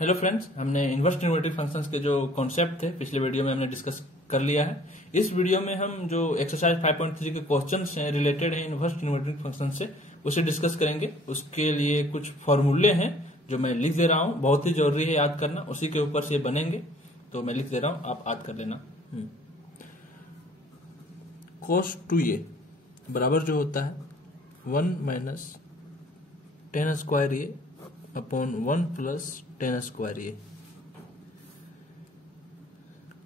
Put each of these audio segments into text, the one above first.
Hello friends, हमने inverse trigonometric functions के जो कॉन्सेप्ट थे पिछले वीडियो में हमने डिस्कस कर लिया है। इस वीडियो में हम जो एक्सरसाइज 5.3 के क्वेश्चंस हैं रिलेटेड हैं इनवर्स ट्रिग्नोमेट्रिक फंक्शन से, उसे डिस्कस करेंगे। उसके लिए कुछ फॉर्मूले हैं जो मैं लिख दे रहा हूं, बहुत ही जरूरी है याद करना, उसी के ऊपर से बनेंगे। तो मैं लिख दे रहा हूं, आप याद कर लेना। cos 2a बराबर जो होता है 1 minus tan square A upon 1 plus tan square A.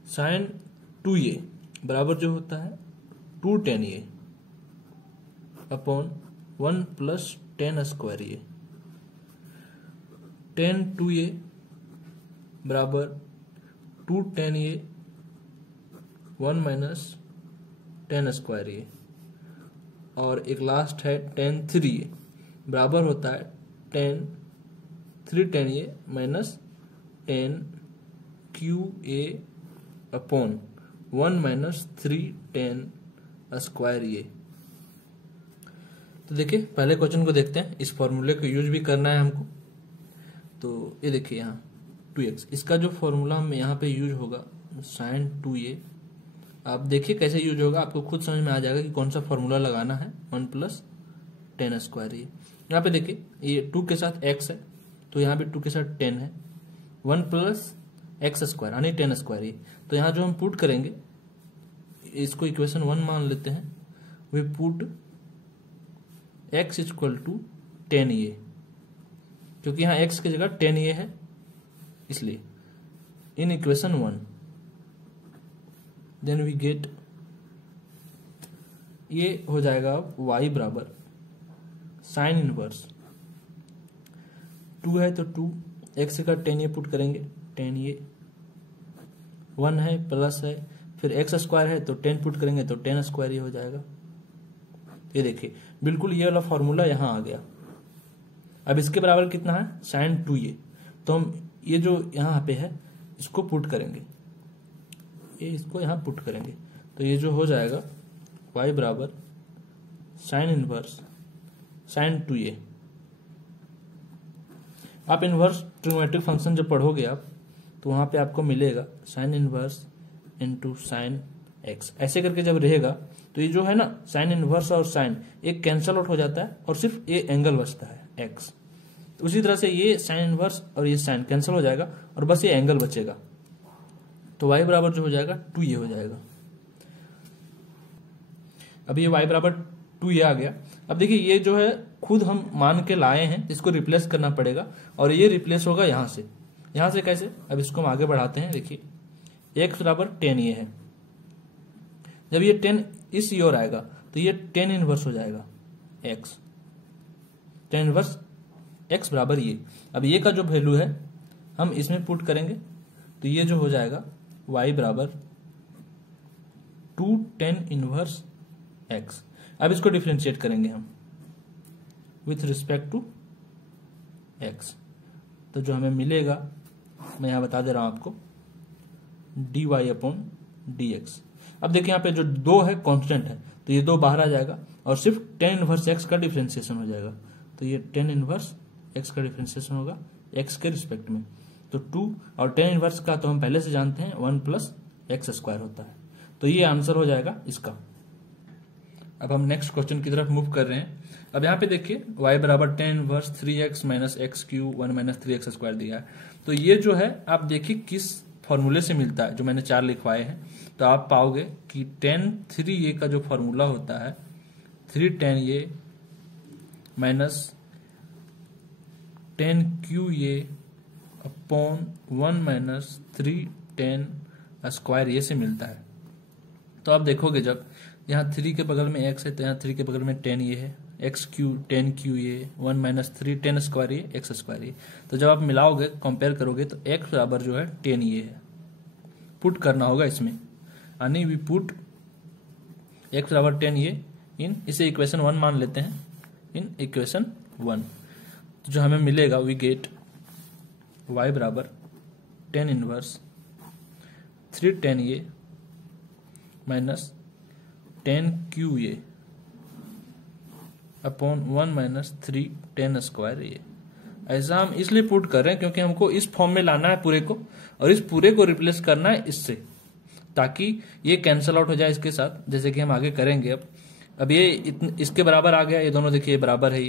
Sine 2a बराबर जो होता है 2 tan A upon 1 plus tan square A. Tan 2a बराबर 2 tan A 1 minus tan square A. और एक लास्ट है टेन 3a बराबर होता है tan 3 tan A minus tan cube A upon 1 minus 3 tan square A. तो देखिए पहले क्वेश्चन को देखते हैं, इस फॉर्मूले को यूज भी करना है हमको। तो ये देखिए यहाँ 2x, इसका जो फॉर्मूला हम यहाँ पे यूज होगा साइन 2a। आप देखिए कैसे यूज होगा, आपको खुद समझ में आ जाएगा कि कौन सा फॉर्मूला लगाना है। 1 प्लस टेन स्क्वायर ए। यहाँ पे देखिए ये 2 के साथ x है, तो यहाँ पे 2 के साथ 10 है। 1 प्लस एक्स स्क्वायर यानी 10 स्क्वायर ए। तो यहाँ जो हम पुट करेंगे, इसको इक्वेशन 1 मान लेते हैं। We put x equal to 10a, क्योंकि यहाँ x की जगह 10a है, इसलिए in equation 1 then we get, ये हो जाएगा y बराबर साइन इनवर्स 2 है तो 2 x का 10a पुट करेंगे, 10a 1 है प्लस है, फिर x स्क्वायर है तो 10 पुट करेंगे तो 10 स्क्वायर ये हो जाएगा। ये देखिए बिल्कुल ये वाला फॉर्मूला यहां आ गया। अब इसके बराबर कितना है साइन 2a, तो हम ये जो यहां पे है इसको पुट करेंगे, ये इसको यहां पुट करेंगे, तो ये जो हो जाएगा y बराबर साइन इनवर्स साइन 2a। आप इनवर्स ट्रिग्नोमेट्रिक फंक्शन जब पढ़ोगे आप, तो वहां पे आपको मिलेगा sine inverse into sine x। ऐसे करके जब रहेगा तो ये जो है ना साइन इनवर्स और साइन एक कैंसल आउट हो जाता है और सिर्फ ये एंगल बचता है x। तो उसी तरह से ये साइन इनवर्स और ये साइन कैंसिल हो जाएगा और बस ये एंगल बचेगा, तो y बराबर जो हो जाएगा 2a हो जाएगा। अब ये y बराबर 2a आ गया। अब देखिए ये जो है खुद हम मान के लाए हैं, इसको रिप्लेस करना पड़ेगा और ये रिप्लेस होगा यहां से कैसे। अब इसको हम आगे बढ़ाते हैं। देखिए x बराबर 10a है, जब ये 10 इस ओर आएगा तो ये 10 इनवर्स हो जाएगा x, 10 इनवर्स x बराबर ये। अब ये का जो वैल्यू है हम इसमें पुट करेंगे, तो ये जो हो जाएगा y बराबर 2 10 इनवर्स x। अब इसको डिफरेंशिएट करेंगे हम विथ रिस्पेक्ट टू x, तो जो हमें मिलेगा मैं यहां बता दे रहा हूं आपको, dy अपॉन dx। अब देखिए यहाँ पे जो 2 है कांस्टेंट है, तो ये 2 बाहर आ जाएगा और सिर्फ 10 इनवर्स x का डिफरेंशिएशन हो जाएगा। तो ये 10 इनवर्स x का डिफरेंशिएशन होगा x के रिस्पेक्ट में। तो 2 और 10 इनवर्स का तो हम पहले से जानते हैं 1 प्लस एक्स स्क्वायर होता है, तो ये आंसर हो जाएगा इसका। अब हम नेक्स्ट क्वेश्चन की तरफ मूव कर रहे हैं। अब यहाँ पे देखिए y बराबर 10 inverse 3x minus x Q 1 minus 3x square दिया है। तो ये जो है आप देखिए किस फॉर्मूले से मिलता है, जो मैंने 4 लिखवाए हैं। तो आप पाओगे कि 10 3a का जो फॉर्मूला होता है 3 10a minus 10 QA upon 1 minus 3 10 square ये से मिलता है। तो आप देखोगे जब यहाँ 3 के बगल में x है तो यहाँ 3 के बगल में 10 ये है, x Q 10 QA 1 minus 3 10 square ये एक्स स्क्वायर ये। तो जब आप मिलाओगे कंपेयर करोगे तो x बराबर जो है 10 ये है, पुट करना होगा इसमें, यानी वी पुट x बराबर 10 ये इन, इसे इक्वेशन 1 मान लेते हैं, इन इक्वेशन 1। तो जो हमें मिलेगा वी गेट y बराबर 10 इनवर्स 3 10 ये minus 10 QA upon 1 minus 3 10 square ये। ऐसा हम इसलिए पुट कर रहे हैं क्योंकि हमको इस फॉर्म में लाना है पूरे को, और इस पूरे को रिप्लेस करना है इससे, ताकि ये कैंसल आउट हो जाए इसके साथ, जैसे कि हम आगे करेंगे। अब ये इसके बराबर आ गया, ये दोनों देखिए बराबर है,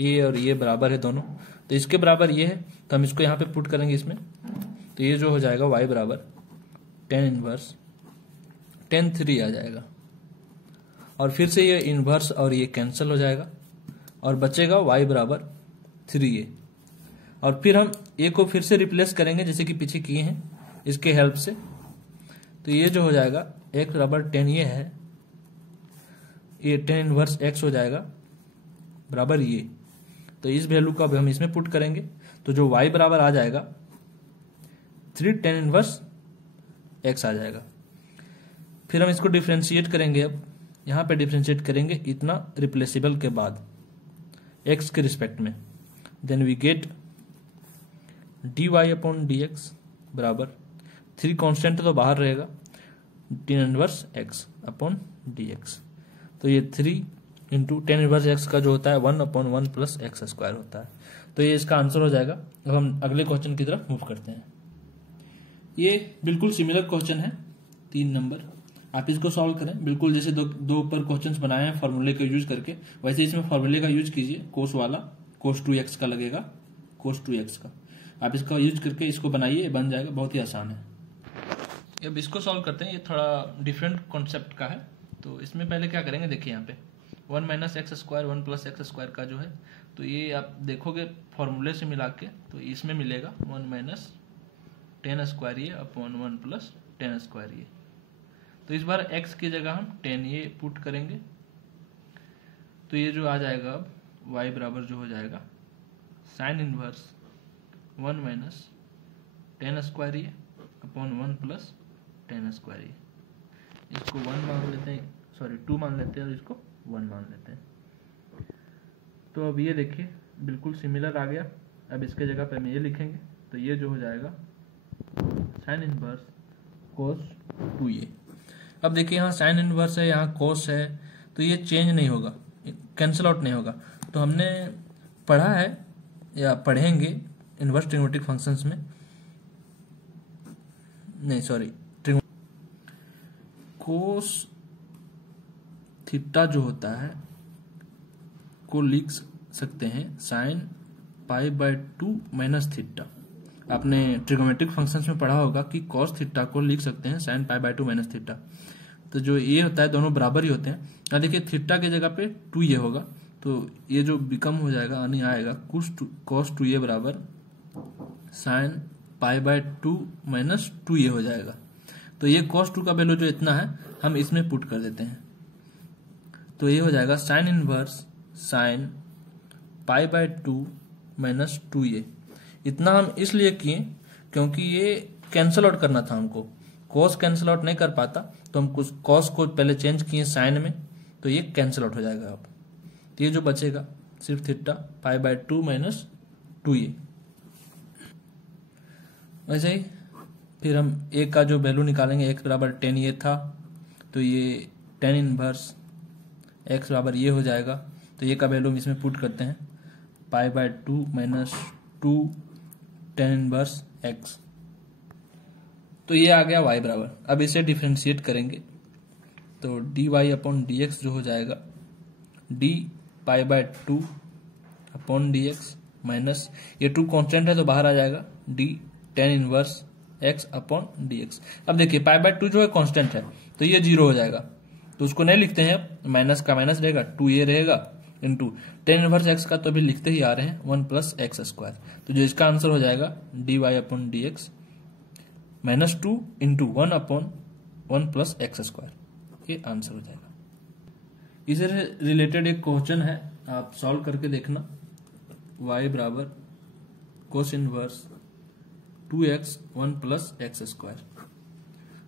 ये और ये बराबर है दोनों, तो इसके बराबर ये है, तो हम इसको यहाँ पे पुट करेंगे इसमें, तो ये जो हो जाएगा y बराबर tan इनवर्स tan 3 आ जाएगा, और फिर से ये इनवर्स और ये कैंसिल हो जाएगा, और बचेगा y बराबर 3a, और फिर हम a को फिर से रिप्लेस करेंगे जैसे कि पीछे किए हैं इसके हेल्प से, तो ये जो हो जाएगा x बराबर tan ये है, ये tan इनवर्स x हो जाएगा बराबर ये, तो इस वैल्यू को अब हम इसमें पुट करेंगे, तो जो y बराबर आ जाएगा 3 tan इनवर्स x आ जाएगा। फिर हम इसको डिफ्रेंशिएट करेंगे, अब यहाँ पे डिफ्रेंशिएट करेंगे इतना रिप्लेसेबल के बाद x के रिस्पेक्ट में, then we get dy upon dx बराबर 3 कांस्टेंट तो बाहर रहेगा, tan inverse x upon dx, तो ये 3 इंटू tan इनवर्स x का जो होता है 1 अपॉन 1 प्लस एक्स स्क्वायर होता है, तो ये इसका आंसर हो जाएगा। अब हम अगले क्वेश्चन की तरफ मूव करते हैं। ये बिल्कुल सिमिलर क्वेश्चन है 3 नंबर, आप इसको सॉल्व करें बिल्कुल जैसे दो ऊपर क्वेश्चंस बनाए हैं फॉर्मूले का यूज करके, वैसे इसमें फॉर्मूले का यूज कीजिए, कोस वाला कोस 2x का लगेगा, कोस 2x का आप इसका यूज करके इसको बनाइए, बन जाएगा, बहुत ही आसान है। अब इसको सॉल्व करते हैं, ये थोड़ा डिफरेंट कॉन्सेप्ट का है, तो इसमें पहले क्या करेंगे, देखिए यहाँ पे 1 minus x square 1 plus x square का जो है, तो ये आप देखोगे फॉर्मूले से मिला के, तो इसमें मिलेगा 1 माइनस tan स्क्वायर ये अपॉन 1 प्लस tan स्क्वायर ये, तो इस बार x की जगह हम tan ये पुट करेंगे, तो ये जो आ जाएगा अब y बराबर जो हो जाएगा sine inverse 1 minus tan square ये अपॉन 1 प्लस tan स्क्वायर ये, इसको 1 मान लेते हैं, सॉरी 2 मान लेते हैं और इसको 1 मान लेते हैं। तो अब ये देखिए बिल्कुल सिमिलर आ गया, अब इसके जगह पे हम ये लिखेंगे, तो ये जो हो जाएगा साइन इनवर्स कोस 2a। अब देखिए यहाँ साइन इनवर्स है, यहाँ कोस है, तो ये चेंज नहीं होगा, कैंसिल आउट नहीं होगा, तो हमने पढ़ा है या पढ़ेंगे इनवर्स ट्रिग्नोमेट्रिक फंक्शंस में, नहीं सॉरी कोस थीटा जो होता है को लिख सकते हैं sine pi by 2 minus theta. आपने ट्रिग्नोमेट्रिक फंक्शंस में पढ़ा होगा कि कॉस थीटा को लिख सकते हैं sine pi by 2 minus theta, तो जो ये होता है दोनों बराबर ही होते हैं। यहाँ देखिए थीटा के जगह पे 2 ये होगा, तो ये जो बिकम हो जाएगा यानी आएगा कॉस 2 ये बराबर साइन पाई बाय 2 माइनस 2 ये हो जाएगा, तो ये कॉस 2 का वैल्यू जो इतना है हम इसमें पुट कर देते हैं, तो ये हो जाएगा sine inverse sine pi by 2 minus 2 ये, इतना हम इसलिए किए क्योंकि ये कैंसल आउट करना था हमको, कॉस कैंसल आउट नहीं कर पाता, तो हम कुछ कॉस को पहले चेंज किए साइन में, तो ये कैंसल आउट हो जाएगा। अब तो ये जो बचेगा सिर्फ थीटा पाई बाय 2 माइनस 2 ये, वैसे ही फिर हम ए का जो वैल्यू निकालेंगे, x बराबर tan ये था, तो ये tan इनवर्स x बराबर ये हो जाएगा, तो ये का वैल्यू हम इसमें पुट करते हैं pi by 2 minus 2 tan inverse x, तो ये आ गया y बराबर। अब इसे डिफरेंशिएट करेंगे, तो dy अपॉन dx जो हो जाएगा d pi by 2 upon dx minus ये 2 कांस्टेंट है तो बाहर आ जाएगा d tan inverse x upon dx। अब देखिए पाई बाय 2 जो है कांस्टेंट है, तो ये 0 हो जाएगा, तो उसको नहीं लिखते हैं, माइनस का माइनस रहेगा, 2 ये रहेगा इंटू tan इनवर्स x का तो अभी लिखते ही आ रहे हैं 1 प्लस एक्स स्क्वायर, तो जो इसका आंसर हो जाएगा dy upon dx minus 2 into 1 upon 1 plus x square, ये आंसर हो जाएगा। इसे रिलेटेड एक क्वेश्चन है, आप सॉल्व करके देखना, y बराबर cos inverse 2x 1 plus x square,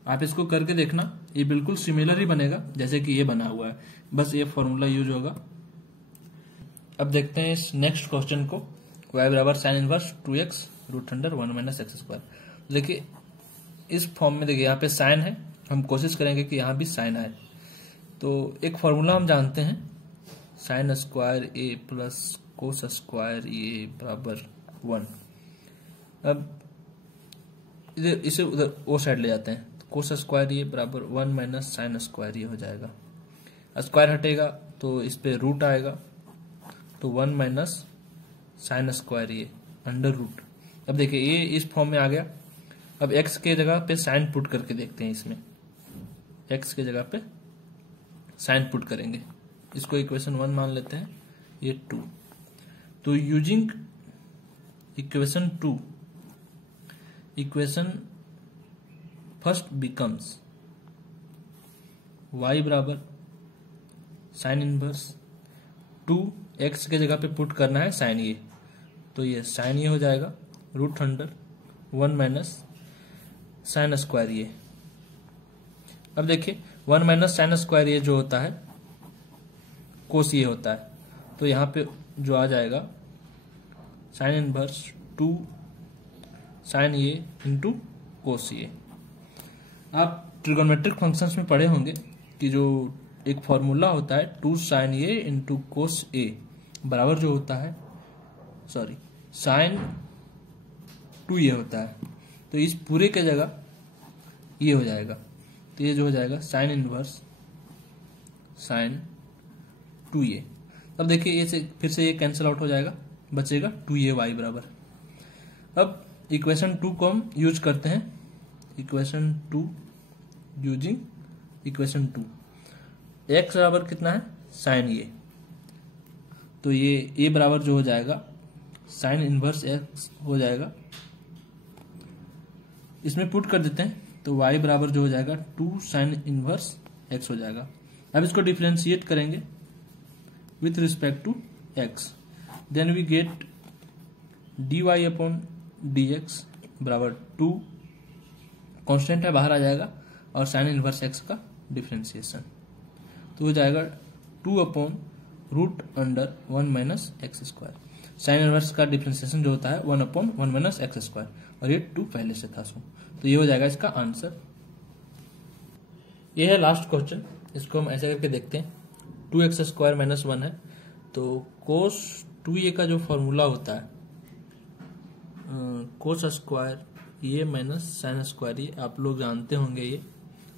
आप इसको करके देखना, ये बिल्कुल सिमिलर ही बनेगा जैसे कि ये बना हुआ है, बस ये फॉर्मूला यूज होगा। अब देखते हैं इस नेक्स्ट क्वेश्चन को, y बराबर sine inverse 2x root under 1 minus x square. देखिए इस फॉर्म में देखिए यहाँ पे साइन है, हम कोशिश करेंगे कि यहाँ भी साइन आए, तो एक फॉर्मूला हम जानते हैं sine square a plus cos square ये बराबर 1। अब इसे उधर वो साइड ले जाते हैं, तो कोस स्क्वायर ये बराबर 1 माइनस साइन स्क्वायर ये हो जाएगा। स्क्वायर हटेगा तो इस पे रूट आएगा, तो 1 माइनस साइन स्क्वायर ये अंडर रूट। अब देखिए ये इस फॉर्म में आ गया। अब x के जगह पे साइन पुट करके देखते हैं, इसमें x के जगह पे साइन पुट करेंगे, इसको इक्वेशन 1 मान लेते हैं, ये 2। तो using equation 2, equation first becomes y बराबर साइन इनवर्स 2, x के जगह पे पुट करना है साइन ये, तो ये साइन ये हो जाएगा root under 1 minus sine square ये। अब देखिए 1 माइनस साइन स्क्वायर ये जो होता है कोस ये होता है, तो यहाँ पे जो आ जाएगा साइन इनवर्स 2 साइन ये इंटू कोस ये। आप ट्रिगोनोमेट्रिक फंक्शंस में पढ़े होंगे कि जो एक फॉर्मूला होता है 2 साइन ए इंटू कोस ए बराबर जो होता है साइन 2 ये होता है, तो इस पूरे के जगह ये हो जाएगा, तो ये जो हो जाएगा साइन इनवर्स साइन 2 ये। अब देखिए ये से फिर से ये कैंसिल आउट हो जाएगा, बचेगा 2 ये वाई बराबर। अब इक्वेशन 2 को हम यूज करते हैं, इक्वेशन 2 यूजिंग इक्वेशन 2, x बराबर कितना है साइन ये, तो ये a बराबर जो हो जाएगा साइन इनवर्स x हो जाएगा, इसमें पुट कर देते हैं, तो y बराबर जो हो जाएगा 2 साइन इनवर्स x हो जाएगा। अब इसको डिफरेंशिएट करेंगे with respect to x, then we get dy upon dx बराबर 2, कांस्टेंट है बाहर आ जाएगा, और साइन इनवर्स x का डिफरेंशिएशन, तो हो जाएगा 2 upon root under 1 minus x square. Sine inverse का डिफरेंशिएशन जो होता है 1 अपॉन 1 माइनस एक्स स्क्वायर, और ये 2 पहले से था, तो ये हो जाएगा इसका आंसर। ये है लास्ट क्वेश्चन, इसको हम ऐसे करके देखते हैं। 2x स्क्वायर माइनस 1 है, तो कोस 2a का जो फॉर्मूला होता है कोस स्क्वायर ये माइनस साइन स्क्वायर ये आप लोग जानते होंगे ये।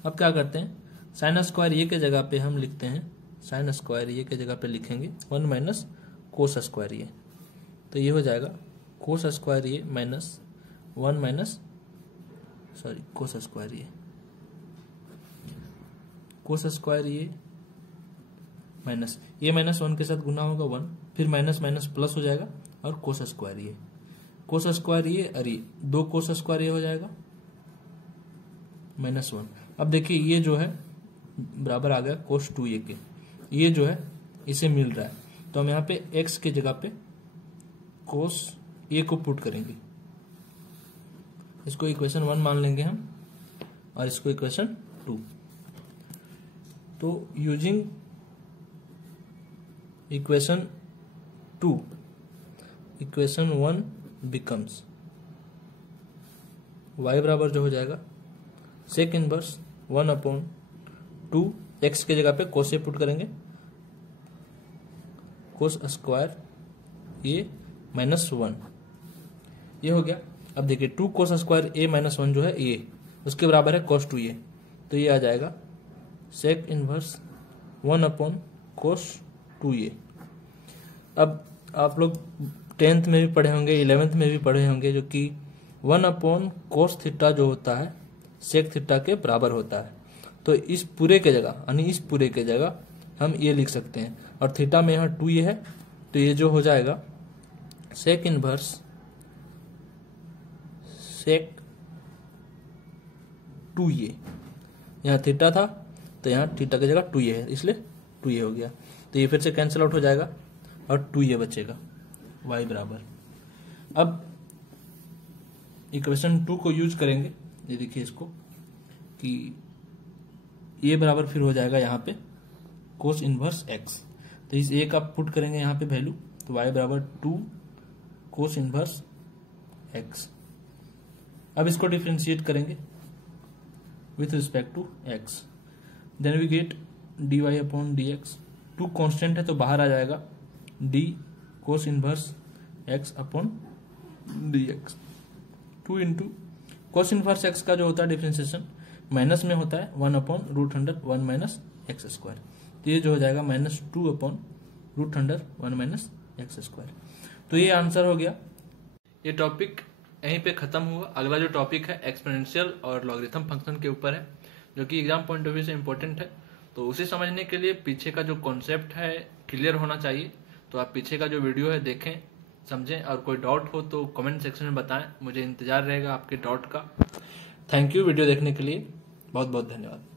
अब क्या करते हैं, साइन स्क्वायर ये के जगह पे हम लिखते हैं, साइन स्क्वायर ये के जगह पे लिखेंगे 1 माइनस कोस स्क्वायर ये, तो ये हो जाएगा कोस स्क्वायर ये माइनस 1 माइनस कोस स्क्वायर ये, कोस स्क्वायर ये माइनस ये माइनस 1 के साथ गुना होगा 1, फिर माइनस माइनस प्लस हो जाएगा, और कोस स्क्वायर ये, कोस स्क्वायर ये और ये 2 कोस स्क्वायर ये हो जाएगा माइनस 1। अब देखिए ये जो है बराबर आ गया कोस 2a के, ये जो है इसे मिल रहा है, तो हम यहाँ पे x के जगह पे कोस a को पुट करेंगे, इसको इक्वेशन 1 मान लेंगे हम, और इसको इक्वेशन 2। तो using equation 2, equation 1 becomes y बराबर जो हो जाएगा सेक इनवर्स 1 अपॉन 2, x के जगह पे कोस ए पुट करेंगे, कोस स्क्वायर ये माइनस 1 ये हो गया। अब देखिए 2 कोस स्क्वायर ए माइनस 1 जो है ये उसके बराबर है कोस 2 ए, तो ये आ जाएगा सेक इनवर्स 1 अपॉन कोस 2 ए। अब आप लोग 10th में भी पढ़े होंगे, 11th में भी पढ़े होंगे, जो कि 1 अपॉन कोस थीटा जो होता है सेक थीटा के बराबर होता है, तो इस पूरे के जगह यानी इस पूरे के जगह हम ये लिख सकते हैं, और थीटा में यहाँ 2 ये है, तो ये जो हो जाएगा सेक इनवर्स सेक 2 ये, यहाँ थीटा था तो यहाँ थीटा की जगह 2 ये है, इसलिए 2 ये हो गया, तो ये फिर से कैंसिल आउट हो जाएगा और 2 ये बचेगा y बराबर। अब इक्वेशन 2 को यूज करेंगे, ये देखिए इसको कि ये बराबर फिर हो जाएगा यहाँ पे कोस इनवर्स x, तो इस a का पुट करेंगे यहाँ पे वैल्यू, तो y बराबर 2 कोस इनवर्स x। अब इसको डिफरेंशिएट करेंगे with respect to x, then we get dy upon dx। 2 constant है तो बाहर आ जाएगा, d cos inverse x upon d x. 2 into cos inverse x का जो होता है डिफ्रेंसिएशन माइनस में होता है 1 upon root under 1 minus x square. तो ये जो हो जाएगा -2 upon root under 1 minus x square. तो ये आंसर हो गया। ये टॉपिक यहीं पे खत्म हुआ। अगला जो टॉपिक है एक्सपोनेंशियल और लॉगरिथम फंक्शन के ऊपर है, जो कि एग्जाम पॉइंट ऑफ व्यू से इंपॉर्टेंट है। तो उसे समझने के लिए पीछे का जो कॉन्सेप्ट है क्लियर होना चाहिए। तो आप पीछे का जो वीडियो है देखें, समझें, और कोई डाउट हो तो कमेंट सेक्शन में बताएं। मुझे इंतजार रहेगा आपके डाउट का। थैंक यू वीडियो देखने के लिए, बहुत बहुत धन्यवाद।